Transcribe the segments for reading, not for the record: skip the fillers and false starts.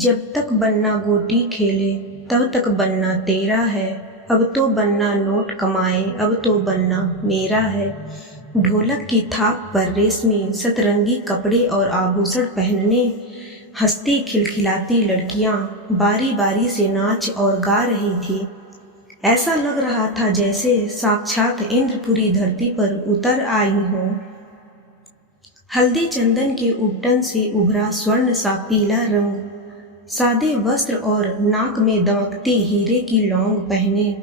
जब तक बन्ना गोटी खेले तब तक बन्ना तेरा है। अब तो बन्ना नोट कमाए, अब तो बन्ना मेरा है। ढोलक की थाप पर रेशमी सतरंगी कपड़े और आभूषण पहनने हंसती खिलखिलाती लड़कियां बारी बारी से नाच और गा रही थी। ऐसा लग रहा था जैसे साक्षात इंद्रपुरी धरती पर उतर आई हो। हल्दी चंदन के उपटन से उभरा स्वर्ण सा पीला रंग, सादे वस्त्र और नाक में दमकती हीरे की लौंग पहने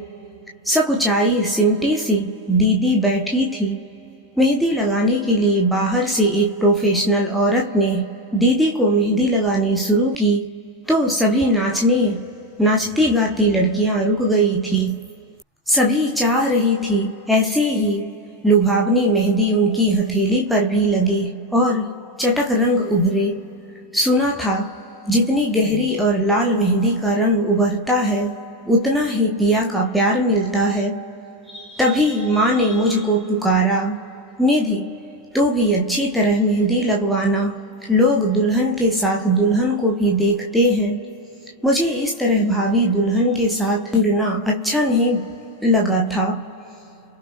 सकुचाई सिमटी सी दीदी बैठी थी। मेहंदी लगाने के लिए बाहर से एक प्रोफेशनल औरत ने दीदी को मेहंदी लगानी शुरू की तो सभी नाचती गाती लड़कियां रुक गई थी। सभी चाह रही थी ऐसी ही लुभावनी मेहंदी उनकी हथेली पर भी लगे और चटक रंग उभरे। सुना था जितनी गहरी और लाल मेहंदी का रंग उभरता है उतना ही पिया का प्यार मिलता है। तभी माँ ने मुझको पुकारा, निधि तू भी अच्छी तरह मेहंदी लगवाना, लोग दुल्हन के साथ दुल्हन को भी देखते हैं। मुझे इस तरह भाभी दुल्हन के साथ जुड़ना अच्छा नहीं लगा था।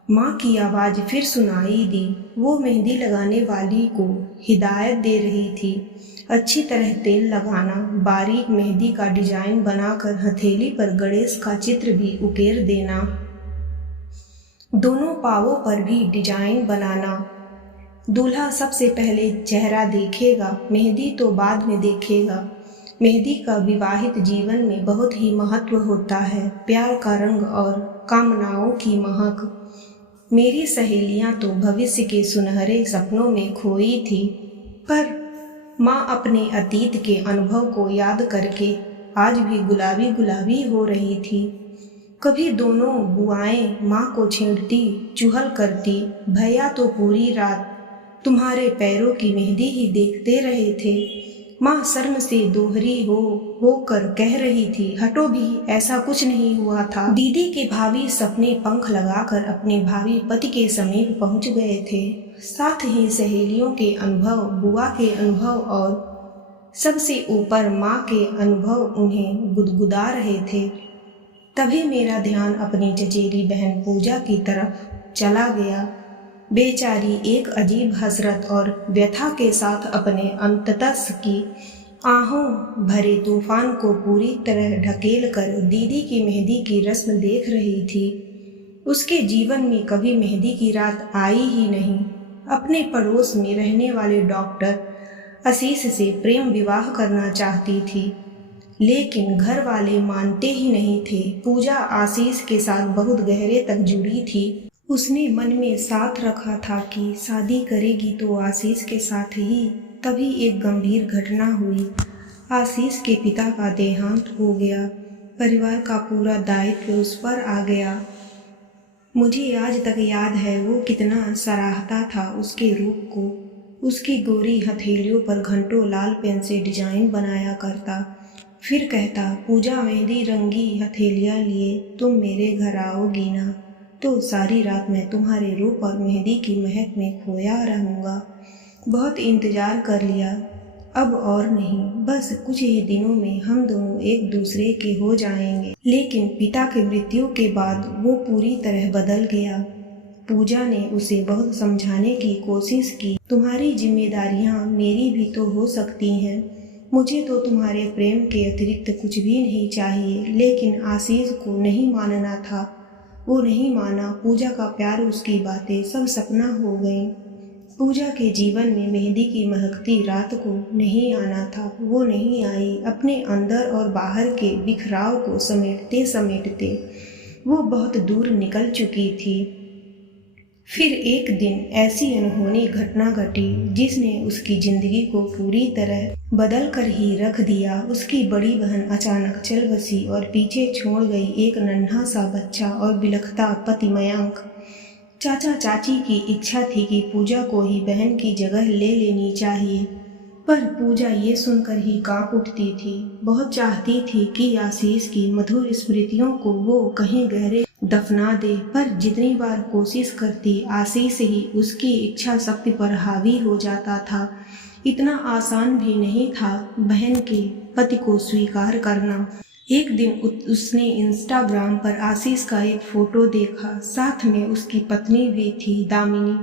माँ की आवाज़ फिर सुनाई दी। वो मेहंदी लगाने वाली को हिदायत दे रही थी, अच्छी तरह तेल लगाना, बारीक मेहंदी का डिजाइन बनाकर हथेली पर गणेश का चित्र भी उकेर देना, दोनों पावों पर भी डिजाइन बनाना। दूल्हा सबसे पहले चेहरा देखेगा, मेहंदी तो बाद में देखेगा। मेहंदी का विवाहित जीवन में बहुत ही महत्व होता है, प्यार का रंग और कामनाओं की महक। मेरी सहेलियां तो भविष्य के सुनहरे सपनों में खोई थी, पर माँ अपने अतीत के अनुभव को याद करके आज भी गुलाबी गुलाबी हो रही थी। कभी दोनों बुआएं माँ को छेड़ती चुहल करती, भैया तो पूरी रात तुम्हारे पैरों की मेहंदी ही देखते रहे थे। माँ शर्म से दोहरी होकर कह रही थी, हटो भी, ऐसा कुछ नहीं हुआ था। दीदी के भाभी सपने पंख लगाकर अपने भावी पति के समीप पहुंच गए थे। साथ ही सहेलियों के अनुभव, बुआ के अनुभव और सबसे ऊपर माँ के अनुभव उन्हें गुदगुदा रहे थे। तभी मेरा ध्यान अपनी चचेरी बहन पूजा की तरफ चला गया। बेचारी एक अजीब हसरत और व्यथा के साथ अपने अंततस की आहों भरे तूफान को पूरी तरह ढकेल कर दीदी की मेहंदी की रस्म देख रही थी। उसके जीवन में कभी मेहंदी की रात आई ही नहीं। अपने पड़ोस में रहने वाले डॉक्टर आशीष से प्रेम विवाह करना चाहती थी, लेकिन घर वाले मानते ही नहीं थे। पूजा आशीष के साथ बहुत गहरे तक जुड़ी थी। उसने मन में साथ रखा था कि शादी करेगी तो आशीष के साथ ही। तभी एक गंभीर घटना हुई। आशीष के पिता का देहांत हो गया। परिवार का पूरा दायित्व उस पर आ गया। मुझे आज तक याद है वो कितना सराहता था उसके रूप को। उसकी गोरी हथेलियों पर घंटों लाल पेन से डिजाइन बनाया करता, फिर कहता, पूजा मेहंदी रंगी हथेलियाँ लिए तुम मेरे घर आओगी ना तो सारी रात मैं तुम्हारे रूप और मेहंदी की महक में खोया रहूँगा। बहुत इंतज़ार कर लिया, अब और नहीं, बस कुछ ही दिनों में हम दोनों एक दूसरे के हो जाएंगे। लेकिन पिता की मृत्यु के बाद वो पूरी तरह बदल गया। पूजा ने उसे बहुत समझाने की कोशिश की, तुम्हारी जिम्मेदारियाँ मेरी भी तो हो सकती हैं, मुझे तो तुम्हारे प्रेम के अतिरिक्त कुछ भी नहीं चाहिए। लेकिन आशीष को नहीं मानना था। वो नहीं माना। पूजा का प्यार, उसकी बातें सब सपना हो गई। पूजा के जीवन में मेहंदी की महकती रात को नहीं आना था। वो नहीं आई। अपने अंदर और बाहर के बिखराव को समेटते समेटते वो बहुत दूर निकल चुकी थी। फिर एक दिन ऐसी अनहोनी घटना घटी जिसने उसकी जिंदगी को पूरी तरह बदल कर ही रख दिया। उसकी बड़ी बहन अचानक चल बसी और पीछे छोड़ गई एक नन्हा सा बच्चा और बिलखता पति मयंक। चाचा चाची की इच्छा थी कि पूजा को ही बहन की जगह ले लेनी चाहिए, पर पूजा ये सुनकर ही कांप उठती थी। बहुत चाहती थी कि आशीष की मधुर स्मृतियों को वो कहीं गहरे दफना दे, पर जितनी बार कोशिश करती आशीष ही उसकी इच्छा शक्ति पर हावी हो जाता था। इतना आसान भी नहीं था बहन के पति को स्वीकार करना। एक दिन उसने इंस्टाग्राम पर आशीष का एक फोटो देखा, साथ में उसकी पत्नी भी थी, दामिनी।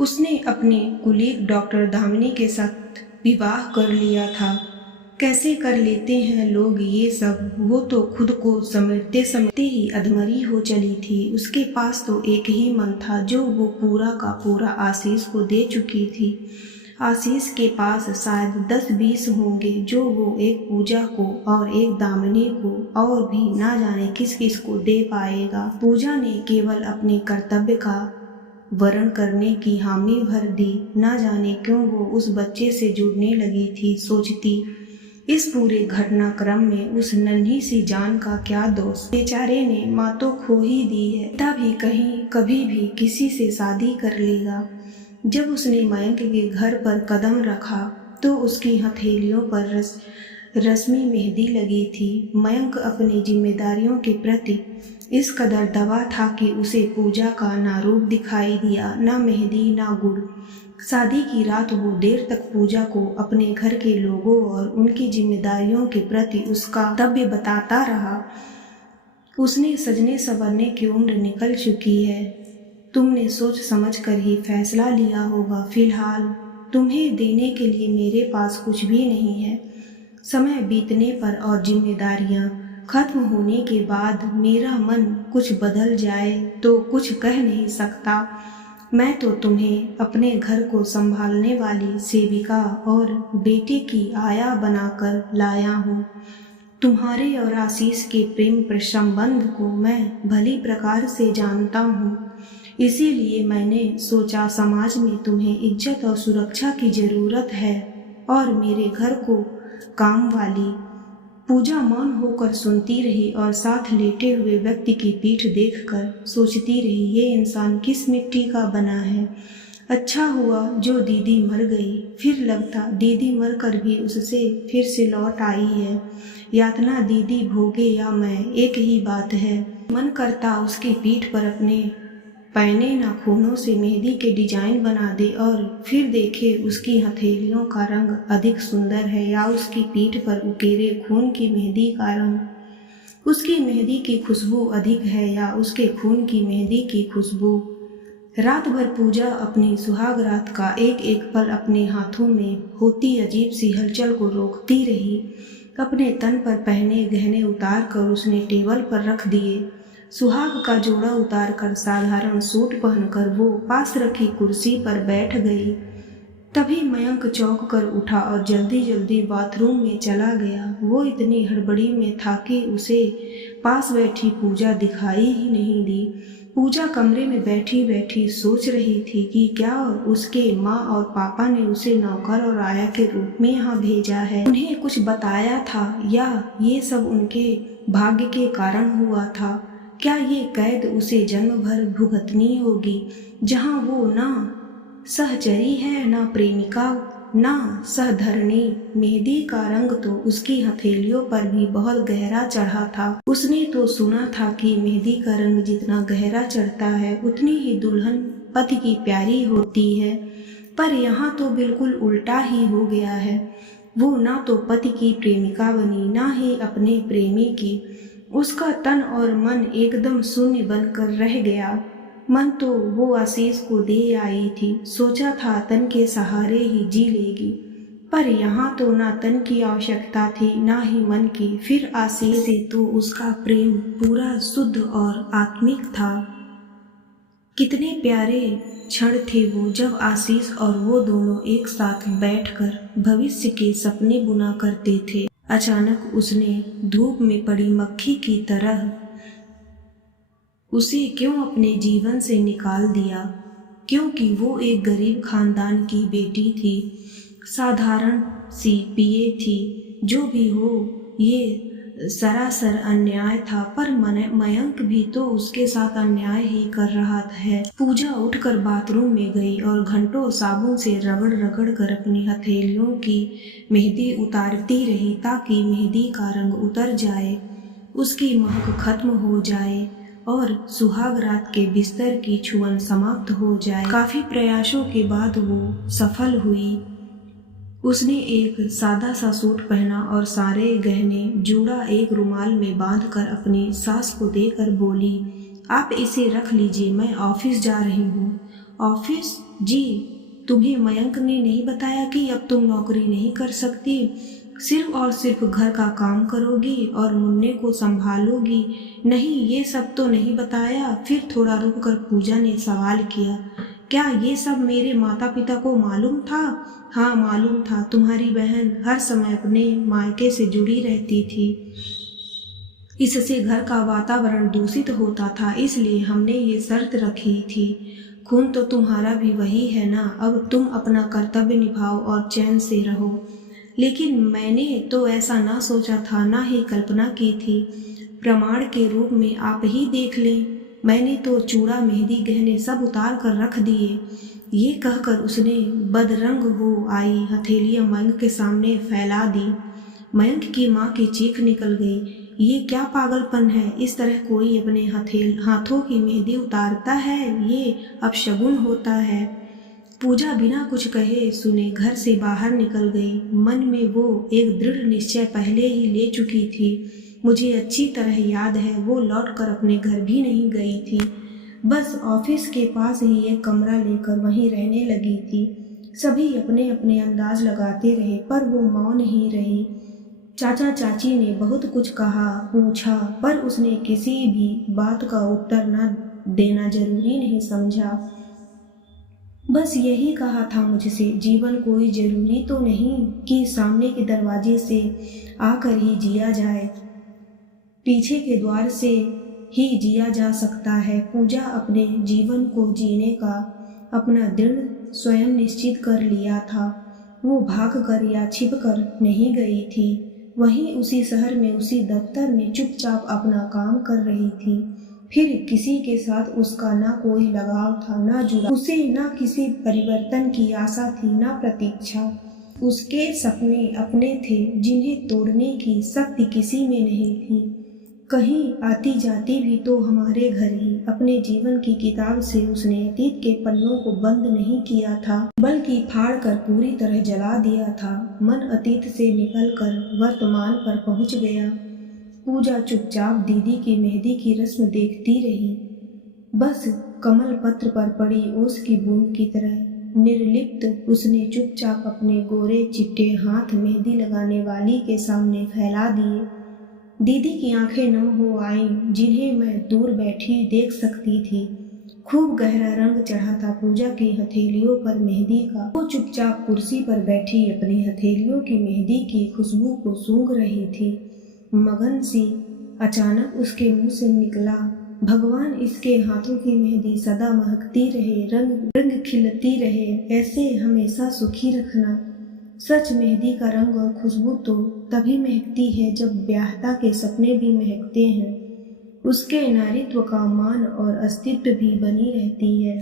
उसने अपने कुलीग डॉक्टर दामिनी के साथ विवाह कर लिया था। कैसे कर लेते हैं लोग ये सब, वो तो खुद को समेटते समेटते ही अधमरी हो चली थी। उसके पास तो एक ही मन था जो वो पूरा का पूरा आशीष को दे चुकी थी। आशीष के पास शायद 10-20 होंगे जो वो एक पूजा को और एक दामिनी को और भी ना जाने किस किस को दे पाएगा। पूजा ने केवल अपने कर्तव्य का वर्ण करने की हामी भर दी। ना जाने क्यों वो उस बच्चे से जुड़ने लगी थी। सोचती इस पूरे घटनाक्रम में उस नन्ही सी जान का क्या दोष। बेचारे ने माँ तो खो ही दी है, तभी कहीं कभी भी किसी से शादी कर लेगा। जब उसने मयंक के घर पर कदम रखा तो उसकी हथेलियों पर रस्मी मेहंदी लगी थी। मयंक अपनी जिम्मेदारियों के प्रति इस कदर दबा था कि उसे पूजा का ना रूप दिखाई दिया, ना मेहंदी, ना गुड़। शादी की रात वो देर तक पूजा को अपने घर के लोगों और उनकी जिम्मेदारियों के प्रति उसका कर्तव्य बताता रहा। उसने सजने संवरने की उम्र निकल चुकी है। तुमने सोच समझ कर ही फैसला लिया होगा। फिलहाल तुम्हें देने के लिए मेरे पास कुछ भी नहीं है। समय बीतने पर और जिम्मेदारियां खत्म होने के बाद मेरा मन कुछ बदल जाए तो कुछ कह नहीं सकता। मैं तो तुम्हें अपने घर को संभालने वाली सेविका और बेटे की आया बनाकर लाया हूँ। तुम्हारे और आशीष के प्रेम संबंध को मैं भली प्रकार से जानता हूँ, इसीलिए मैंने सोचा समाज में तुम्हें इज्जत और सुरक्षा की ज़रूरत है। और मेरे घर को काम वाली पूजा मौन होकर सुनती रही और साथ लेटे हुए व्यक्ति की पीठ देखकर सोचती रही, ये इंसान किस मिट्टी का बना है। अच्छा हुआ जो दीदी मर गई। फिर लगता दीदी मरकर भी उससे फिर से लौट आई है। यातना दीदी भोगे या मैं, एक ही बात है। मन करता उसकी पीठ पर अपने पैने नाखूनों से मेहंदी के डिजाइन बना दे और फिर देखे उसकी हथेलियों का रंग अधिक सुंदर है या उसकी पीठ पर उकेरे खून की मेहंदी का रंग। उसकी मेहंदी की खुशबू अधिक है या उसके खून की मेहंदी की खुशबू। रात भर पूजा अपनी सुहाग रात का एक एक पल अपने हाथों में होती अजीब सी हलचल को रोकती रही। अपने तन पर पहने गहने उतार कर उसने टेबल पर रख दिए। सुहाग का जोड़ा उतार कर साधारण सूट पहनकर वो पास रखी कुर्सी पर बैठ गई। तभी मयंक चौंक कर उठा और जल्दी जल्दी बाथरूम में चला गया। वो इतनी हड़बड़ी में था कि उसे पास बैठी पूजा दिखाई ही नहीं दी। पूजा कमरे में बैठी बैठी सोच रही थी कि क्या उसके माँ और पापा ने उसे नौकर और आया के रूप में यहाँ भेजा है, उन्हें कुछ बताया था या ये सब उनके भाग्य के कारण हुआ था। क्या ये कैद उसे जन्म भर भुगतनी होगी, जहाँ वो ना सहचरी है, ना प्रेमिका, ना सहधरणी। मेहंदी का रंग तो उसकी हथेलियों पर भी बहुत गहरा चढ़ा था। उसने तो सुना था कि मेहंदी का रंग जितना गहरा चढ़ता है उतनी ही दुल्हन पति की प्यारी होती है, पर यहाँ तो बिल्कुल उल्टा ही हो गया है। वो ना तो पति की प्रेमिका बनी, ना ही अपने प्रेमी की। उसका तन और मन एकदम शून्य बनकर रह गया। मन तो वो आशीष को दे आई थी, सोचा था तन के सहारे ही जी लेगी, पर यहाँ तो ना तन की आवश्यकता थी ना ही मन की। फिर आशीष से तो उसका प्रेम पूरा शुद्ध और आत्मिक था। कितने प्यारे क्षण थे वो जब आशीष और वो दोनों एक साथ बैठकर भविष्य के सपने बुना करते थे। अचानक उसने धूप में पड़ी मक्खी की तरह उसे क्यों अपने जीवन से निकाल दिया, क्योंकि वो एक गरीब खानदान की बेटी थी, साधारण सी पीए थी। जो भी हो, ये सरासर अन्याय था, पर मयंक भी तो उसके साथ अन्याय ही कर रहा है। पूजा उठकर बाथरूम में गई और घंटों साबुन से रगड़ रगड़ कर अपनी हथेलियों की मेहंदी उतारती रही ताकि मेहंदी का रंग उतर जाए, उसकी महक खत्म हो जाए और सुहाग रात के बिस्तर की छुअन समाप्त हो जाए। काफी प्रयासों के बाद वो सफल हुई। उसने एक सादा सा सूट पहना और सारे गहने जूड़ा एक रुमाल में बांधकर अपनी सास को देकर बोली, आप इसे रख लीजिए, मैं ऑफिस जा रही हूँ। ऑफिस? जी, तुम्हें मयंक ने नहीं बताया कि अब तुम नौकरी नहीं कर सकती, सिर्फ और सिर्फ घर का काम करोगी और मुन्ने को संभालोगी? नहीं, ये सब तो नहीं बताया। फिर थोड़ा रुककर पूजा ने सवाल किया, क्या ये सब मेरे माता पिता को मालूम था? हाँ, मालूम था। तुम्हारी बहन हर समय अपने मायके से जुड़ी रहती थी, इससे घर का वातावरण दूषित होता था, इसलिए हमने ये शर्त रखी थी। खून तो तुम्हारा भी वही है ना, अब तुम अपना कर्तव्य निभाओ और चैन से रहो। लेकिन मैंने तो ऐसा ना सोचा था, ना ही कल्पना की थी। प्रमाण के रूप में आप ही देख लें, मैंने तो चूड़ा, मेहंदी, गहने सब उतार कर रख दिए। ये कहकर उसने बदरंग हो आई हथेलियां मयंक के सामने फैला दी। मयंक की माँ की चीख निकल गई, ये क्या पागलपन है? इस तरह कोई अपने हाथों की मेहंदी उतारता है? ये अपशगुन होता है। पूजा बिना कुछ कहे सुने घर से बाहर निकल गई। मन में वो एक दृढ़ निश्चय पहले ही ले चुकी थी। मुझे अच्छी तरह याद है, वो लौटकर अपने घर भी नहीं गई थी, बस ऑफिस के पास ही एक कमरा लेकर वहीं रहने लगी थी। सभी अपने अपने अंदाज लगाते रहे पर वो मौन ही रही। चाचा चाची ने बहुत कुछ कहा, पूछा, पर उसने किसी भी बात का उत्तर न देना जरूरी नहीं समझा। बस यही कहा था मुझसे, जीवन कोई जरूरी तो नहीं कि सामने के दरवाजे से आकर ही जिया जाए, पीछे के द्वार से ही जिया जा सकता है। पूजा अपने जीवन को जीने का अपना दृढ़ स्वयं निश्चित कर लिया था। वो भाग कर या छिप कर नहीं गई थी, वहीं उसी शहर में उसी दफ्तर में चुपचाप अपना काम कर रही थी। फिर किसी के साथ उसका ना कोई लगाव था, ना जुड़ा, उसे ना किसी परिवर्तन की आशा थी, ना प्रतीक्षा। उसके सपने अपने थे जिन्हें तोड़ने की शक्ति किसी में नहीं थी। कहीं आती जाती भी तो हमारे घर ही। अपने जीवन की किताब से उसने अतीत के पन्नों को बंद नहीं किया था, बल्कि फाड़ कर पूरी तरह जला दिया था। मन अतीत से निकलकर वर्तमान पर पहुंच गया। पूजा चुपचाप दीदी की मेहंदी की रस्म देखती रही, बस कमल पत्र पर पड़ी ओस की बूंद की तरह निर्लिप्त। उसने चुपचाप अपने गोरे चिट्टे हाथ मेहंदी लगाने वाली के सामने फैला दिए। दीदी की आंखें नम हो आईं, जिन्हें मैं दूर बैठी देख सकती थी। खूब गहरा रंग चढ़ा था पूजा की हथेलियों पर मेहंदी का। वो चुपचाप कुर्सी पर बैठी अपनी हथेलियों की मेहंदी की खुशबू को सूंघ रही थी, मगन सी। अचानक उसके मुंह से निकला, भगवान इसके हाथों की मेहंदी सदा महकती रहे, रंग रंग खिलती रहे, ऐसे हमेशा सुखी रखना। सच, मेहंदी का रंग और खुशबू तो तभी महकती है जब ब्याहता के सपने भी महकते हैं। उसके नारीत्व का मान और अस्तित्व भी बनी रहती है।